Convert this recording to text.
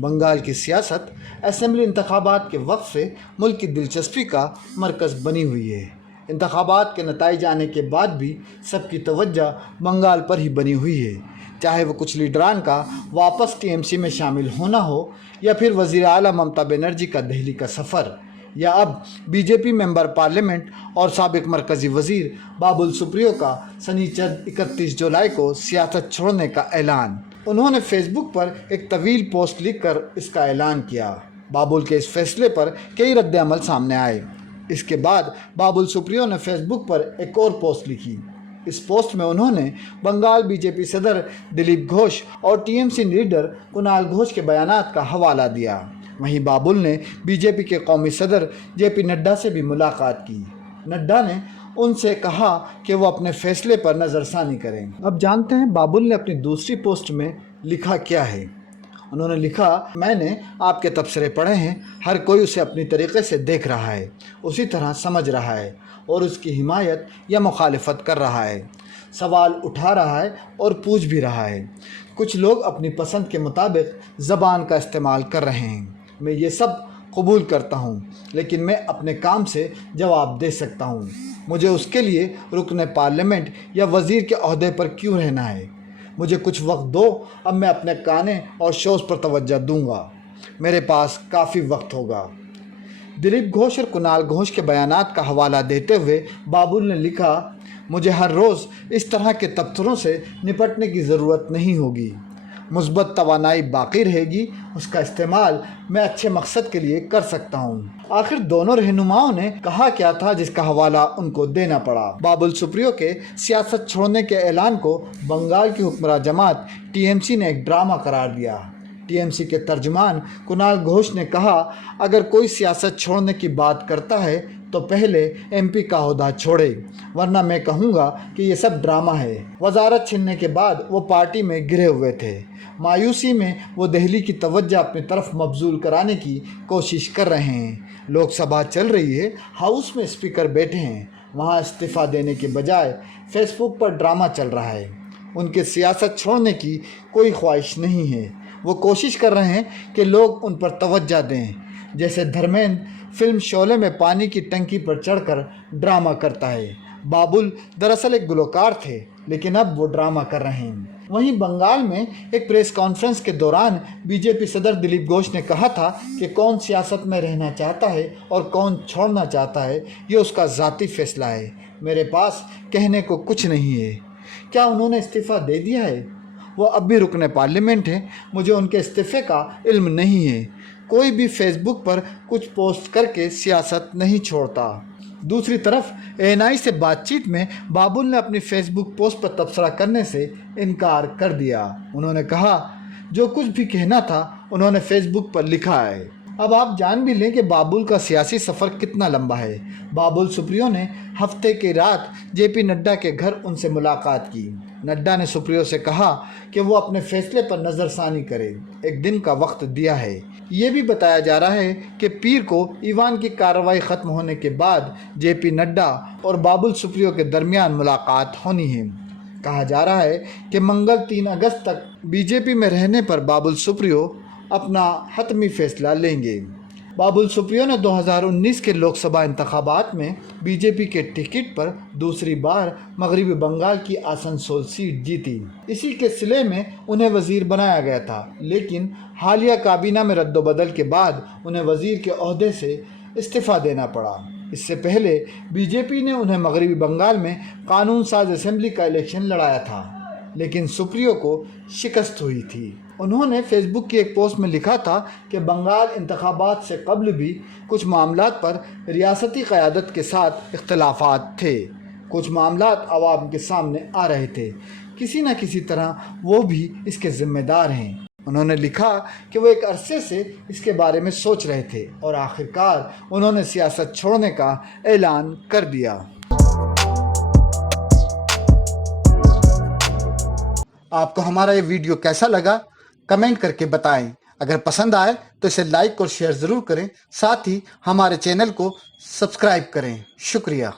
बंगाल की सियासत असेंबली इंतखाबात के वक्त से मुल्क की दिलचस्पी का मरकज़ बनी हुई है। इंतखाबात के नताइज आने के बाद भी सबकी तवज्जो बंगाल पर ही बनी हुई है, चाहे वो कुछ लीडरान का वापस टीएमसी में शामिल होना हो या फिर वज़ीर आला ममता बनर्जी का दिल्ली का सफ़र, या अब बीजेपी मेंबर पार्लियामेंट और साबिक मरकज़ी वज़ीर बाबुल सुप्रियो का शनिचर 31 जुलाई को सियासत छोड़ने का ऐलान। उन्होंने फेसबुक पर एक तवील पोस्ट लिखकर इसका ऐलान किया। बाबुल के इस फैसले पर कई रद्द-ए-अमल सामने आए। इसके बाद बाबुल सुप्रियो ने फेसबुक पर एक और पोस्ट लिखी। इस पोस्ट में उन्होंने बंगाल बीजेपी सदर दिलीप घोष और टीएमसी लीडर कुणाल घोष के बयानात का हवाला दिया। वहीं बाबुल ने बीजेपी के कौमी सदर जेपी नड्डा से भी मुलाकात की। नड्डा ने उनसे कहा कि वो अपने फैसले पर नज़रसानी करें। अब जानते हैं बाबुल ने अपनी दूसरी पोस्ट में लिखा क्या है। उन्होंने लिखा, मैंने आपके तबसरे पढ़े हैं, हर कोई उसे अपनी तरीके से देख रहा है, उसी तरह समझ रहा है और उसकी हिमायत या मुखालिफत कर रहा है, सवाल उठा रहा है और पूछ भी रहा है। कुछ लोग अपनी पसंद के मुताबिक ज़बान का इस्तेमाल कर रहे हैं। मैं ये सब कबूल करता हूँ, लेकिन मैं अपने काम से जवाब दे सकता हूँ। मुझे उसके लिए रुकने पार्लियामेंट या वज़ीर के ओहदे पर क्यों रहना है। मुझे कुछ वक्त दो, अब मैं अपने गाने और शोज़ पर तवज्जो दूंगा। मेरे पास काफ़ी वक्त होगा। दिलीप घोष और कुणाल घोष के बयानात का हवाला देते हुए बाबुल ने लिखा, मुझे हर रोज़ इस तरह के तबसरों से निपटने की ज़रूरत नहीं होगी। मुस्बत तवानाई बाकी रहेगी, उसका इस्तेमाल मैं अच्छे मकसद के लिए कर सकता हूँ। आखिर दोनों रहनुमाओं ने कहा क्या था जिसका हवाला उनको देना पड़ा। बाबुल सुप्रियो के सियासत छोड़ने के ऐलान को बंगाल की हुक्मरान जमात टीएमसी ने एक ड्रामा करार दिया। टीएमसी के तर्जुमान कुणाल घोष ने कहा, अगर कोई सियासत छोड़ने की बात करता है तो पहले एमपी का ओहदा छोड़े, वरना मैं कहूँगा कि ये सब ड्रामा है। वजारत छीनने के बाद वो पार्टी में गिरे हुए थे। मायूसी में वो दिल्ली की तवज्जो अपनी तरफ मबजूल कराने की कोशिश कर रहे हैं। लोकसभा चल रही है, हाउस में स्पीकर बैठे हैं, वहाँ इस्तीफ़ा देने के बजाय फेसबुक पर ड्रामा चल रहा है। उनके सियासत छोड़ने की कोई ख्वाहिश नहीं है। वो कोशिश कर रहे हैं कि लोग उन पर तवज्जो दें, जैसे धर्मेंद्र फिल्म शोले में पानी की टंकी पर चढ़कर ड्रामा करता है। बाबुल दरअसल एक गुलकार थे, लेकिन अब वो ड्रामा कर रहे हैं। वहीं बंगाल में एक प्रेस कॉन्फ्रेंस के दौरान बीजेपी सदर दिलीप घोष ने कहा था कि कौन सियासत में रहना चाहता है और कौन छोड़ना चाहता है, ये उसका ज़ाती फैसला है। मेरे पास कहने को कुछ नहीं है। क्या उन्होंने इस्तीफ़ा दे दिया है? वो अब भी रुकने पार्लियामेंट हैं। मुझे उनके इस्तीफ़े का इल्म नहीं है। कोई भी फेसबुक पर कुछ पोस्ट करके सियासत नहीं छोड़ता। दूसरी तरफ एएनआई से बातचीत में बाबुल ने अपनी फेसबुक पोस्ट पर तबसरा करने से इनकार कर दिया। उन्होंने कहा, जो कुछ भी कहना था उन्होंने फेसबुक पर लिखा है। अब आप जान भी लें कि बाबुल का सियासी सफ़र कितना लंबा है। बाबुल सुप्रियो ने हफ्ते की रात जेपी नड्डा के घर उनसे मुलाकात की। नड्डा ने सुप्रियो से कहा कि वो अपने फैसले पर नज़रसानी करें, एक दिन का वक्त दिया है। ये भी बताया जा रहा है कि पीर को ईवान की कार्रवाई ख़त्म होने के बाद जेपी नड्डा और बाबुल सुप्रियो के दरमियान मुलाकात होनी है। कहा जा रहा है कि मंगल 3 अगस्त तक बीजेपी में रहने पर बाबुल सुप्रियो अपना हतमी फैसला लेंगे। बाबुल सुप्रियो ने 2019 के लोकसभा इंतखाबात में बीजेपी के टिकट पर दूसरी बार मगरबी बंगाल की आसनसोल सीट जीती। इसी के सिले में उन्हें वज़ीर बनाया गया था, लेकिन हालिया काबीना में रद्दोबदल के बाद उन्हें वज़ीर के ओहदे से इस्तीफ़ा देना पड़ा। इससे पहले बीजेपी ने उन्हें मगरबी बंगाल में कानून साज असेंबली का इलेक्शन लड़ाया था, लेकिन सुप्रियो को शिकस्त हुई थी। उन्होंने फेसबुक की एक पोस्ट में लिखा था कि बंगाल इंतखाबात से कबल भी कुछ मामलात पर रियासती क़यादत के साथ इख्तलाफात थे। कुछ मामलात आवाम के सामने आ रहे थे। किसी न किसी तरह वो भी इसके ज़िम्मेदार हैं। उन्होंने लिखा कि वो एक अरसे से इसके बारे में सोच रहे थे और आखिरकार उन्होंने सियासत छोड़ने का ऐलान कर दिया। आपको हमारा ये वीडियो कैसा लगा, कमेंट करके बताएं। अगर पसंद आए तो इसे लाइक और शेयर ज़रूर करें। साथ ही हमारे चैनल को सब्सक्राइब करें। शुक्रिया।